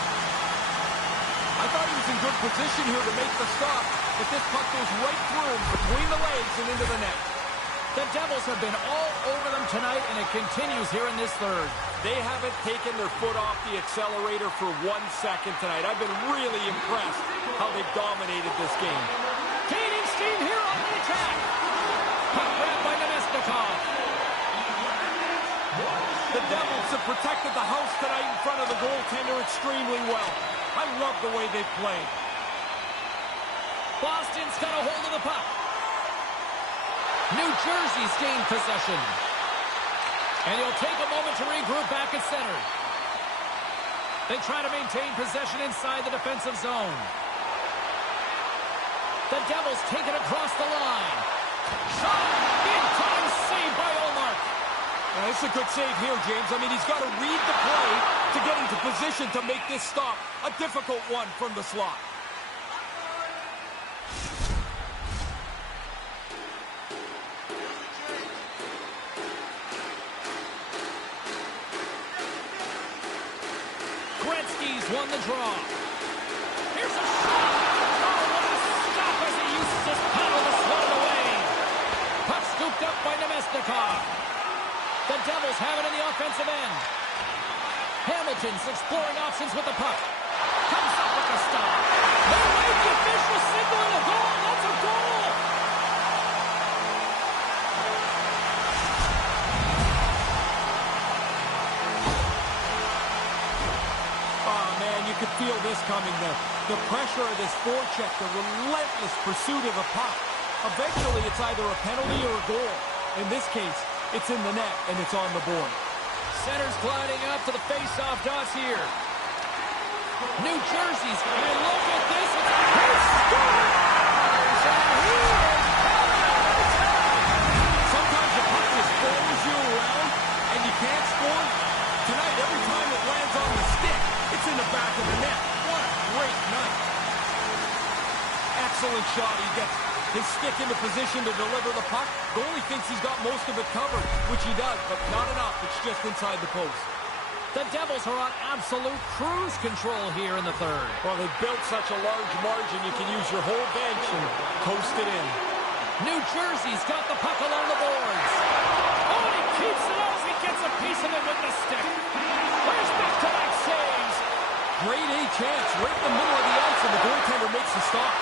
I thought he was in good position here to make the stop, but this puck goes right through him, between the legs and into the net. The Devils have been all over them tonight, and it continues here in this third. They haven't taken their foot off the accelerator for 1 second tonight. I've been really impressed how they've dominated this game. Gaining steam here on the attack. Puck grabbed by Nemesnikov. The Devils have protected the house tonight in front of the goaltender extremely well. I love the way they've played. Boston's got a hold of the puck. New Jersey's gained possession. And he'll take a moment to regroup back at center. They try to maintain possession inside the defensive zone. The Devils take it across the line. Shot! In time, saved by Olmark. This is a good save here, James. I mean, he's got to read the play to get into position to make this stop. A difficult one from the slot. Gretzky's won the draw. Here's a shot. Oh, what a stop as he uses his paddle to swat it away. Puck scooped up by Nemesnikov. The Devils have it in the offensive end. Hamilton's exploring options with the puck. Comes up with the stop. They wave the official signal and a goal. That's a goal. Oh, man, you could feel this coming. The pressure of this forecheck, the relentless pursuit of the puck. Eventually, it's either a penalty or a goal. In this case, it's in the net, and it's on the board. Center's gliding up to the face-off dots here. New Jersey's going to look at this. He scores! And he is Sometimes the puck just follows you around, and you can't score. Tonight, every time it lands on the stick, it's in the back of the net. What a great night. Excellent shot. He gets his stick into position to deliver the puck. Goalie thinks he's got most of it covered, which he does, but not enough. It's just inside the post. The Devils are on absolute cruise control here in the third. Well, they've built such a large margin, you can use your whole bench and coast it in. New Jersey's got the puck along the boards. Oh, and he keeps it as he gets a piece of it with the stick. There's back-to-back saves. Great A chance right in the middle of the ice, and the goaltender makes the stop.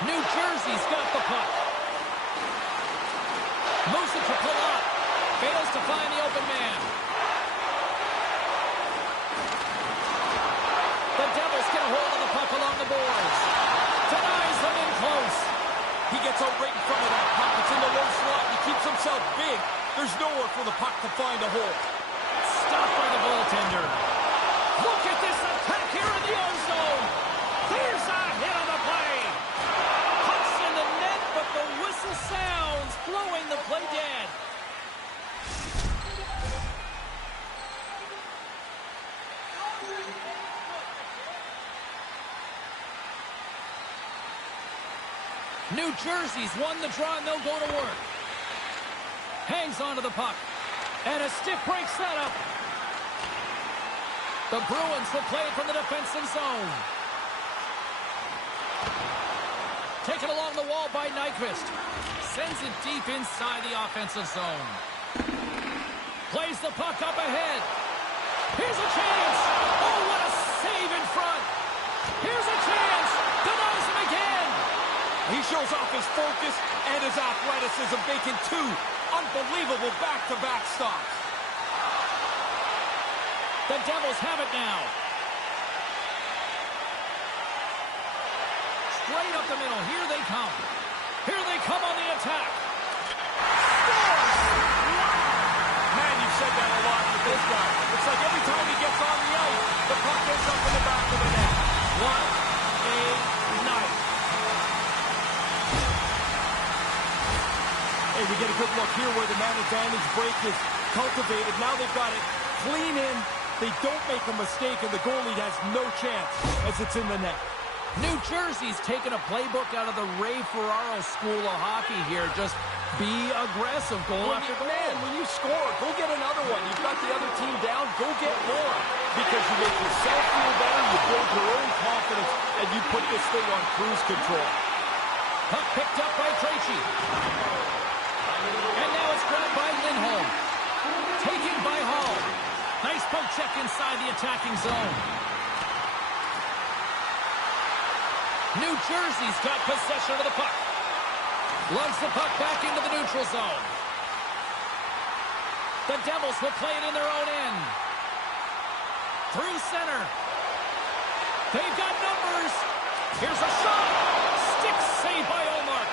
New Jersey's got the puck. Moves it to Palat. Fails to find the open man. The Devils get a hold of the puck along the boards. Denies them in close. He gets out right in front of that puck. It's in the low slot. He keeps himself big. There's nowhere for the puck to find a hole. Stopped by the goaltender. Look at this attack here in the O-zone. There's a hit on the play. Puck's in the net, but the whistle sounds, blowing the play dead. New Jersey's won the draw, and they'll go to work. Hangs onto the puck. And a stick breaks that up. The Bruins will play it from the defensive zone. Taken along the wall by Nyquist. Sends it deep inside the offensive zone. Plays the puck up ahead. Here's a chance. Oh, what a save in front. Here's a chance. Denies him again. He shows off his focus and his athleticism, making two unbelievable back-to-back stops. The Devils have it now. Straight up the middle. Here they come. Here they come on the attack. Scores! Man, you've said that a lot with this guy. It's like every time he gets on the ice, the puck ends up in the back of the net. What a night. Hey, we get a good look here where the man advantage break is cultivated. Now they've got it clean in. They don't make a mistake, and the goalie has no chance as it's in the net. New Jersey's taking a playbook out of the Ray Ferraro school of hockey here. Just be aggressive, goal after goal. Man, when you score, go get another one. You've got the other team down, go get more. Because you make yourself feel better, you build your own confidence, and you put this thing on cruise control. Puck picked up by Krejci. And now it's grabbed by Lindholm. Taken by Hall. Nice poke check inside the attacking zone. New Jersey's got possession of the puck. Lugs the puck back into the neutral zone. The Devils will play it in their own end. Through center. They've got numbers. Here's a shot. Stick save by Omar.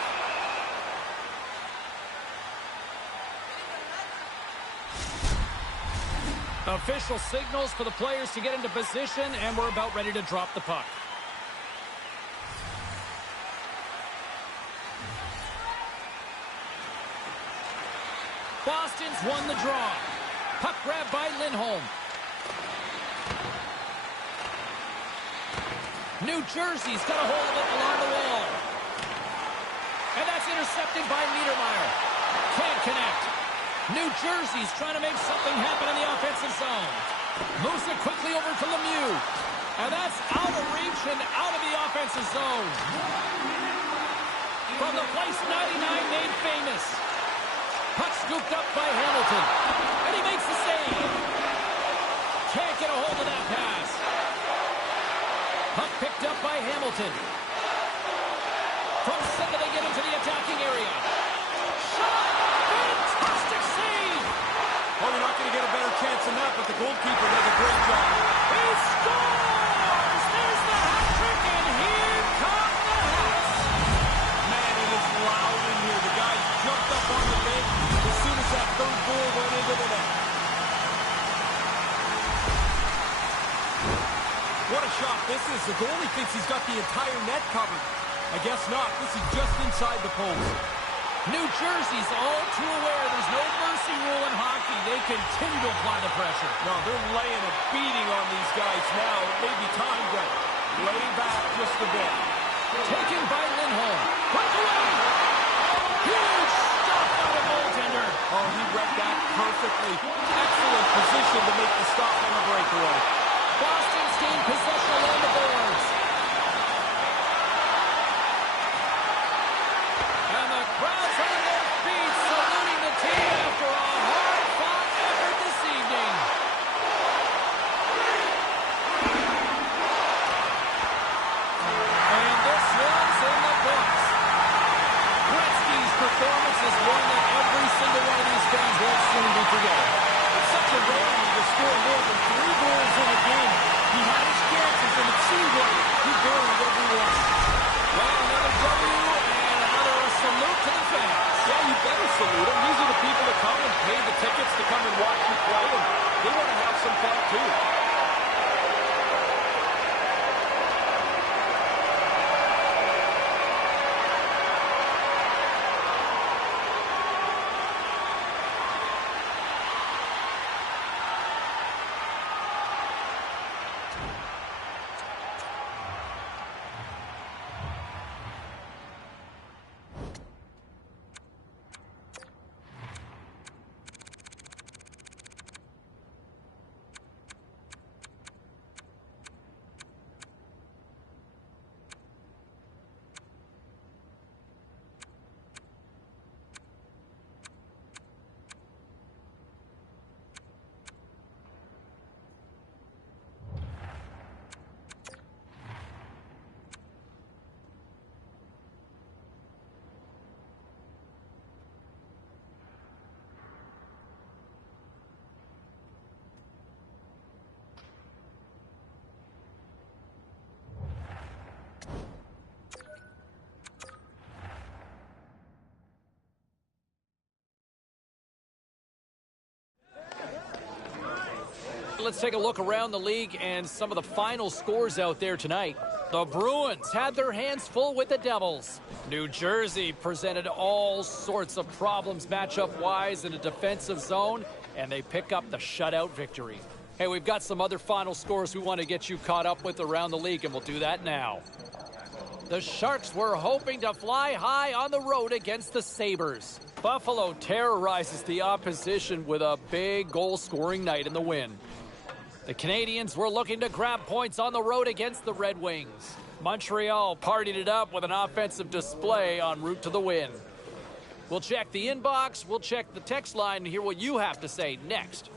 Official signals for the players to get into position, and we're about ready to drop the puck. Boston's won the draw. Puck grab by Lindholm. New Jersey's got a hold of it along the wall. And that's intercepted by Niedermeyer. Can't connect. New Jersey's trying to make something happen in the offensive zone. Moves it quickly over to Lemieux. And that's out of reach and out of the offensive zone. From the place 99 made famous. Puck scooped up by Hamilton. And he makes the save. Can't get a hold of that pass. Puck picked up by Hamilton. From center they get into the attacking area. Shot! Fantastic save! Well, you're not going to get a better chance than that, but the goalkeeper does a great job. He scores! There's the hat trick, and here come the Hats! Man, it is loud in here. The guys jumped up on the bench as soon as that third goal went into the net. What a shot this is. The goalie thinks he's got the entire net covered. I guess not. This is just inside the post. New Jersey's all too aware there's no mercy rule in hockey. They continue to apply the pressure. No, they're laying a beating on these guys now. It may be time to lay back just a bit. Taken by Lindholm. Breakaway! Huge stop by the goaltender. Oh, he read that perfectly. Excellent position to make the stop on the breakaway. Boston's gained possession along the boards. And the crowd's on their feet, saluting the team after a hard-fought effort this evening. And this one's in the books. Gretzky's performance is one that every single one of these fans won't soon be forgetting. It's such a rarity to score more than 3 goals in a game. He had his chances, and it seemed like he buried every one. Well, another W and another salute to the fans. Yeah, you better salute them. These are the people that come and pay the tickets to come and watch you play, and they want to have some fun, too. Let's take a look around the league and some of the final scores out there tonight. The Bruins had their hands full with the Devils. New Jersey presented all sorts of problems matchup-wise in a defensive zone, and they pick up the shutout victory. Hey, we've got some other final scores we want to get you caught up with around the league, and we'll do that now. The Sharks were hoping to fly high on the road against the Sabres. Buffalo terrorizes the opposition with a big goal-scoring night in the win. The Canadiens were looking to grab points on the road against the Red Wings. Montreal partied it up with an offensive display en route to the win. We'll check the inbox, we'll check the text line and hear what you have to say next.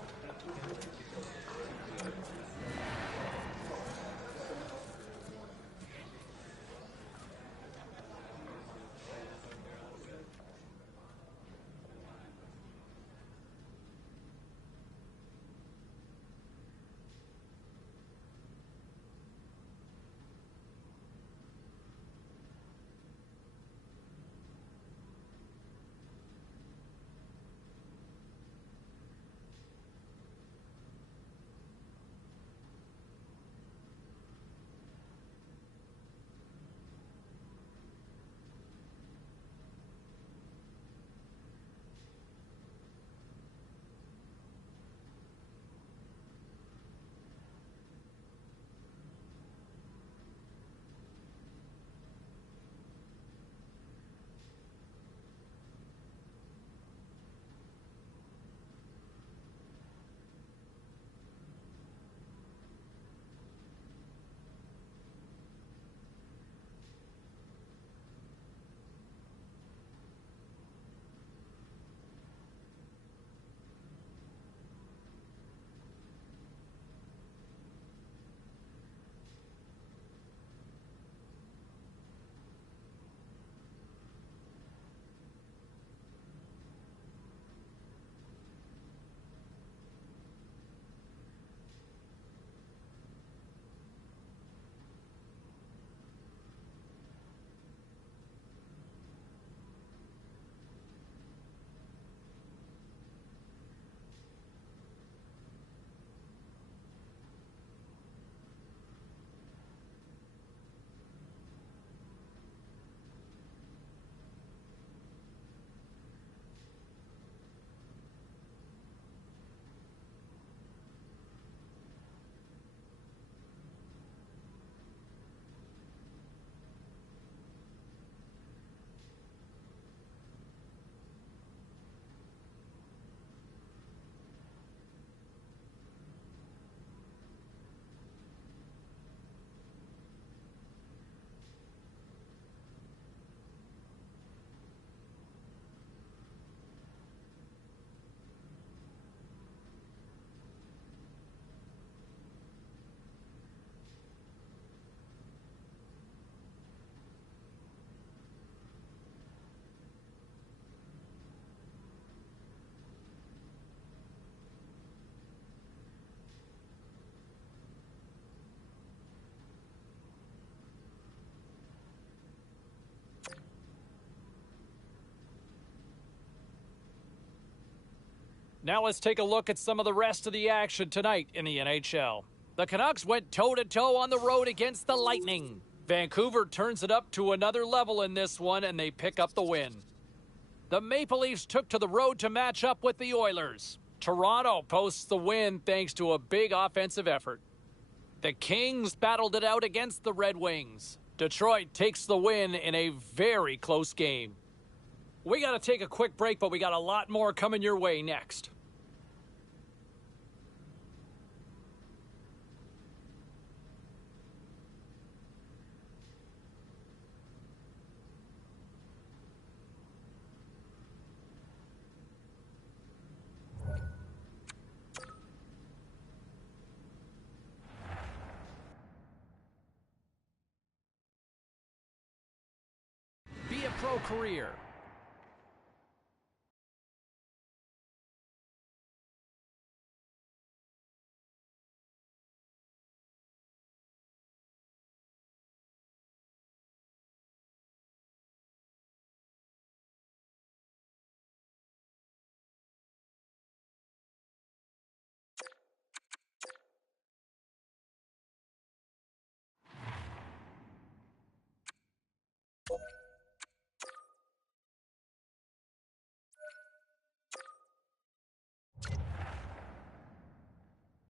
Now let's take a look at some of the rest of the action tonight in the NHL. The Canucks went toe-to-toe on the road against the Lightning. Vancouver turns it up to another level in this one, and they pick up the win. The Maple Leafs took to the road to match up with the Oilers. Toronto posts the win thanks to a big offensive effort. The Kings battled it out against the Red Wings. Detroit takes the win in a very close game. We got to take a quick break, but we got a lot more coming your way next. Be a pro career.